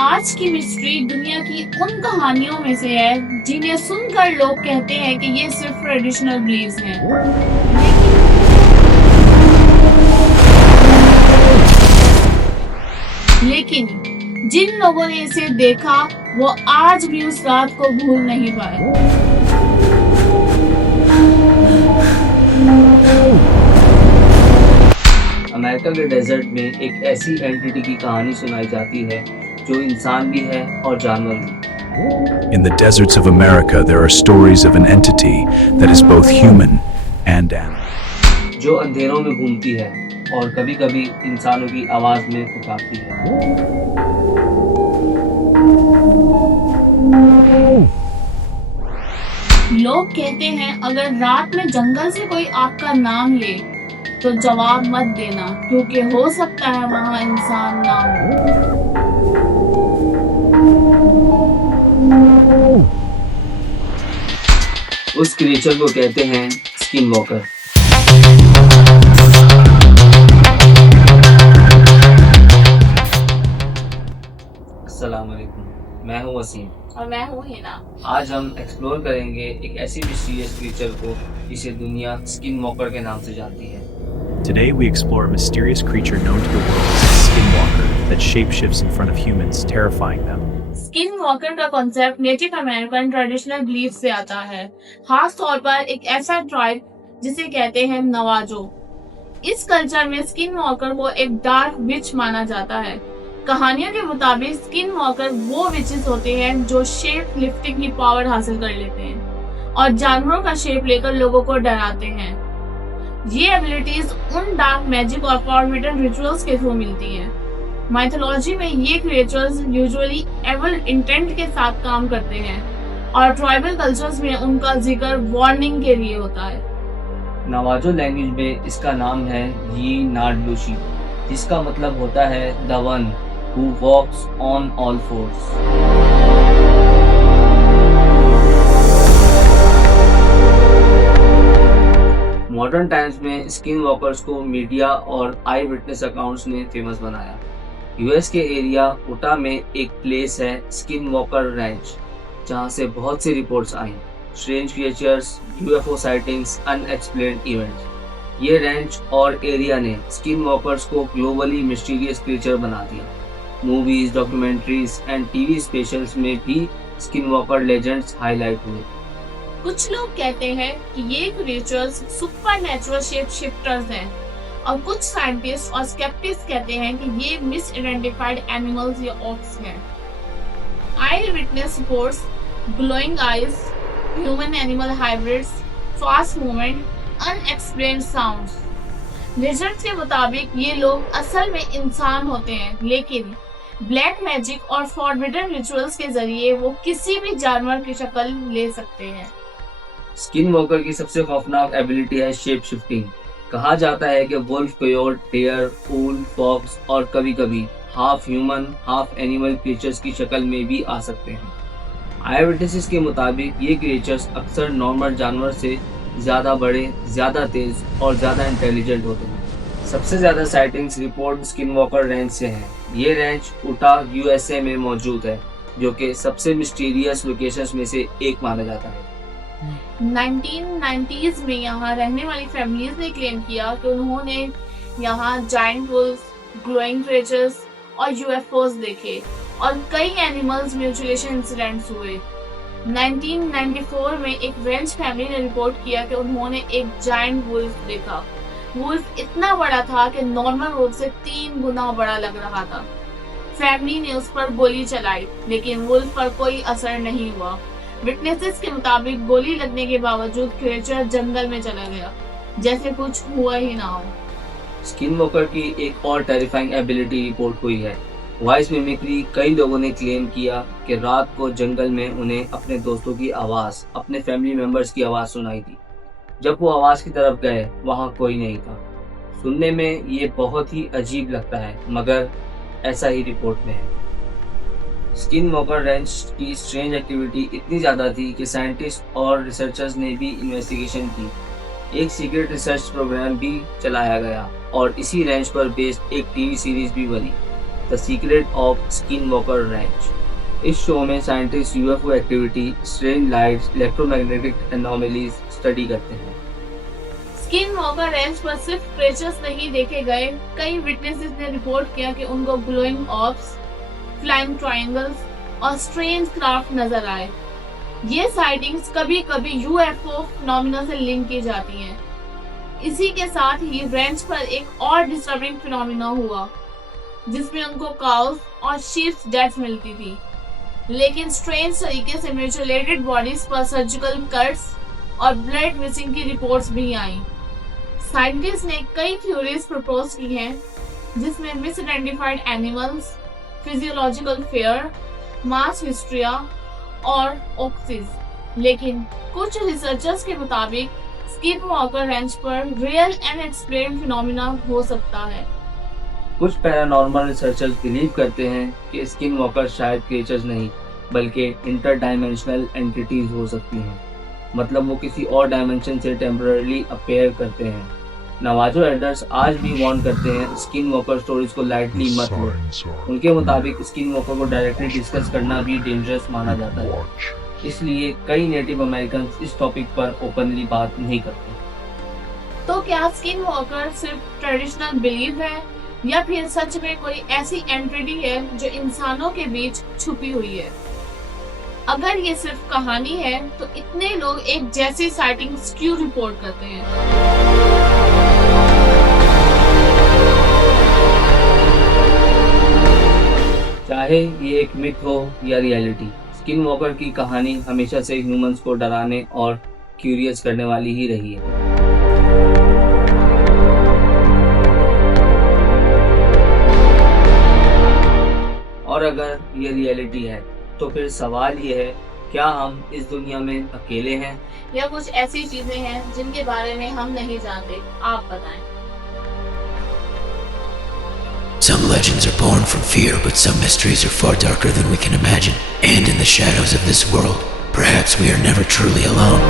आज की मिस्ट्री दुनिया की उन कहानियों में से है जिन्हें सुनकर लोग कहते हैं कि ये सिर्फ ट्रेडिशनल बिलीव्स हैं। लेकिन जिन लोगों ने इसे देखा वो आज भी उस रात को भूल नहीं पाए। अमेरिका के डेजर्ट में एक ऐसी एंटिटी की कहानी सुनाई जाती है जो इंसान भी है और जानवर भी। In the deserts of America, there are stories of an entity that is both human and animal. जो अंधेरों में घूमती है और कभी-कभी इंसानों की आवाज में पुकारती है। लोग कहते हैं अगर रात में जंगल से कोई आपका नाम ले तो जवाब मत देना, क्योंकि हो सकता है वहां इंसान ना हो। उस क्रिएचर को कहते हैं स्किन वॉकर। अस्सलाम वालेकुम, मैं हूं वसीम और मैं हूँ हिना। आज हम एक्सप्लोर करेंगे एक ऐसी मिस्टीरियस क्रिएचर को जिसे दुनिया स्किन वॉकर के नाम से जानती है। Today, we explore a mysterious creature known to the world as a skinwalker that shapeshifts in front of humans, terrifying them. Skin walker का concept native American traditional belief से आता है, खास तौर पर एक ऐसा ट्राइब जिसे कहते हैं नवाजो। इस कल्चर में स्किन वॉकर को एक डार्क विच माना जाता है। कहानियों के मुताबिक स्किन वॉकर वो विचेस होते हैं जो शेप लिफ्टिंग की पावर हासिल कर लेते हैं और जानवरों का शेप लेकर लोगों को डराते हैं। ये एबिलिटीज उन डार्क मैजिक और फॉरबिडन रिचुअल्स के थ्रू मिलती हैं। माइथोलॉजी में ये क्रिएचर्स यूजुअली एविल इंटेंट के साथ काम करते हैं और ट्राइबल कल्चर्स में उनका जिक्र वार्निंग के लिए होता है। नवाजो लैंग्वेज में इसका नाम है यी नाडलुशी, जिसका मतलब होता है the one who walks on all fours. Modern times में स्किन वॉकर्स को मीडिया और आई विटनेस अकाउंट्स ने फेमस बनाया। यूएस के एरिया उटा में एक प्लेस है स्किन वॉकर रैंच, जहां से बहुत सी रिपोर्ट्स आई, strange creatures, UFO sightings, unexplained events. ये रैंच और एरिया ने स्किन वॉकर्स को ग्लोबली मिस्टीरियस क्रिएचर बना दिया। Movies, documentaries and TV specials में भी स्किन वॉकर लेजेंड्स हाईलाइट हुए। कुछ लोग कहते हैं कि ये क्रिएचर्स सुपरनैचुरल शेप शिफ्टर्स हैं और कुछ साइंटिस्ट और स्केप्टिक्स कहते हैं कि ये मिस आइडेंटिफाइड एनिमल्स या ऑक्स हैं। Eyewitness reports, glowing eyes, human animal hybrids, fast movement, unexplained sounds. Legends के मुताबिक ये लोग असल में इंसान होते हैं, लेकिन ब्लैक मैजिक और फॉरबिडन रिचुअल्स के जरिए वो किसी भी जानवर की शक्ल ले सकते हैं। स्किन वॉकर की सबसे खौफनाक एबिलिटी है शेप शिफ्टिंग। कहा जाता है कि वुल्फ, कोयोट, डेयर, फूल, फॉक्स और कभी-कभी half human half animal creatures की शक्ल में भी आ सकते हैं। आई विटनेसेस के मुताबिक ये क्रिएचर्स अक्सर नॉर्मल जानवर से ज़्यादा बड़े, ज़्यादा तेज और ज़्यादा इंटेलिजेंट होते हैं। सबसे ज़्यादा sightings report skin walker range से हैं। ये रेंज उटा यूएसए में मौजूद है, जो कि सबसे मिस्टीरियस लोकेशंस में से एक माना जाता है। 1990s में यहाँ रहने वाली फैमिलीज ने क्लेम किया कि उन्होंने यहाँ जायंट वुल्फ, ग्लोइंग क्रिएचर्स और यूएफओस देखे और कई एनिमल्स म्यूटिलेशन इंसिडेंट्स हुए। 1994 में एक फ्रेंच फैमिली ने रिपोर्ट किया कि उन्होंने एक जायंट वुल्फ देखा। वुल्फ इतना बड़ा था कि नॉर्मल वुल्फ से 3 गुना बड़ा लग रहा था। फैमिली ने उस पर गोली चलाई, लेकिन वुल्फ पर कोई असर नहीं हुआ। विटनेसेस के मुताबिक गोली लगने के बावजूद क्रिएचर जंगल में चला गया, जैसे कुछ हुआ ही ना हो। स्किन वॉकर की एक और टेरिफाइंग एबिलिटी रिपोर्ट हुई है, वॉइस मिमिक्री। कई लोगों ने क्लेम किया कि रात को जंगल में उन्हें अपने दोस्तों की आवाज़, अपने फैमिली मेंबर्स की आवाज़ सुनाई दी। जब वो आवाज़ की तरफ गए, वहाँ कोई नहीं था। सुनने में ये बहुत ही अजीब लगता है, मगर ऐसा ही रिपोर्ट में है। स्किन वॉकर रेंच की स्ट्रेंज एक्टिविटी इतनी ज़्यादा थी कि साइंटिस्ट और रिसर्चर्स ने भी इन्वेस्टिगेशन की। एक सीक्रेट रिसर्च प्रोग्राम भी चलाया गया और इसी रेंच पर बेस्ड एक टीवी सीरीज भी बनी। The secret of Skinwalker Ranch. इस शो में scientist UFO activity, strange lights, electromagnetic anomalies study करते हैं। स्किन वॉकर रेंच पर सिर्फ क्रेचर्स नहीं देखे गए, कई विटनेसेस ने रिपोर्ट किया कि उनको ग्लोइंग ऑर्ब्स, फ्लाइंग ट्रायंगल्स और स्ट्रेंज क्राफ्ट नजर आए। ये साइटिंग्स कभी कभी यूएफओ फिनोमिना से लिंक की जाती हैं। इसी के साथ ही रेंच पर एक और डिस्टर्बिंग फिनोमिना हुआ, जिसमें उनको काउस और शीप्स डेथ मिलती थी, लेकिन स्ट्रेंज तरीके से म्यूटिलेटेड बॉडीज पर सर्जिकल कट्स और ब्लड मिसिंग की रिपोर्ट्स भी आई। साइंटिस्ट ने कई थ्योरीज प्रपोज की हैं, जिसमें misidentified animals, physiological fear, mass hysteria और ऑक्सीज, लेकिन कुछ रिसर्चर्स के मुताबिक स्किन वॉकर रेंच पर रियल एंड एक्सप्लेन्ड फिनोमिना हो सकता है। कुछ पैरानॉर्मल रिसर्चर्स बिलीव करते हैं कि स्किन वॉकर शायद क्रिएचर्स नहीं बल्कि इंटर डायमेंशनल एंटिटीज हो सकती हैं, मतलब वो किसी और डायमेंशन से टेम्पररीली अपीयर करते हैं। नवाजो एल्डर्स आज भी वार्न करते हैं स्किन वॉकर स्टोरीज को लाइटली मत लो। उनके मुताबिक स्किन वॉकर को डायरेक्टली डिस्कस करना भी डेंजरस माना जाता है, इसलिए कई नेटिव अमेरिकन इस टॉपिक पर ओपनली बात नहीं करते। तो क्या स्किन वॉकर सिर्फ ट्रेडिशनल बिलीफ है या फिर सच में कोई ऐसी एंटिटी है जो इंसानों के बीच छुपी हुई है? अगर ये सिर्फ कहानी है तो इतने लोग एक जैसी साइटिंग्स क्यों रिपोर्ट करते हैं? चाहे ये एक मिथ हो या रियलिटी, स्किन वॉकर की कहानी हमेशा से ह्यूमंस को डराने और क्यूरियस करने वाली ही रही है। और अगर ये रियलिटी है तो फिर सवाल ये है, क्या हम इस दुनिया में अकेले हैं या कुछ ऐसी चीजें हैं जिनके बारे में हम नहीं जानते? आप बताएं। Some legends are born from fear, but some mysteries are far darker than we can imagine. And in the shadows of this world, perhaps we are never truly alone.